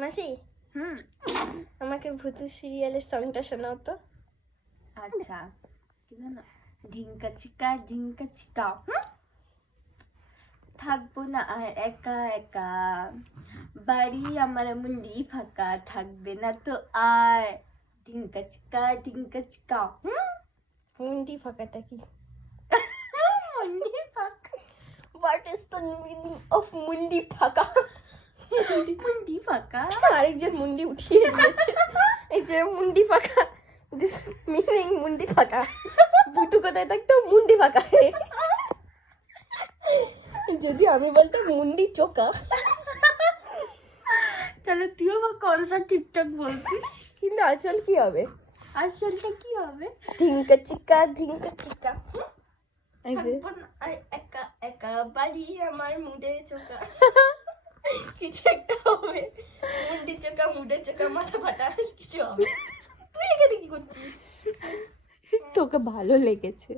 মাসি হুম। আমাকে ভূতু সিরিয়ালের সংটা শোনাও তো। আচ্ছা, কি জানো? ঢিঙ্কা চিকা থাকবো না আর একা একা, বাড়ি আমার মুন্ডি ফাঁকা, থাকবে না তো আর ঢিঙ্কা চিকা মুন্ডি ফাঁকাটা কি? মুন্ডি ফাঁকা, what is the meaning of মুন্ডি ফাঁকা? মুন্ডি ফাঁকা। আরেকজন মুন্ডি উঠিয়ে দিয়েছে। এই যে মুন্ডি ফাঁকা, দিস মিনিং মুন্ডি ফাঁকা। ভূতু কোথায় থাকতো? মুন্ডি ফাঁকা। যদি আমি বলতাম মুন্ডি চোকা, তাহলে তুইও বা কোন সা ঠিকঠাক বলছিস? কিন্তু আসল কি হবে? আসলটা কি হবে? ধিঙ্কা চিকা এই যে থাকবো না আর একা একা, বাড়ি আমার মুডে চোকা। কিছু একটা হবে, মুন্ডি চোকা, মুডে চোকা, মাথা ফাটা, কিছু হবে। তুই এখানে কি করছিস? তোকে ভালো লেগেছে।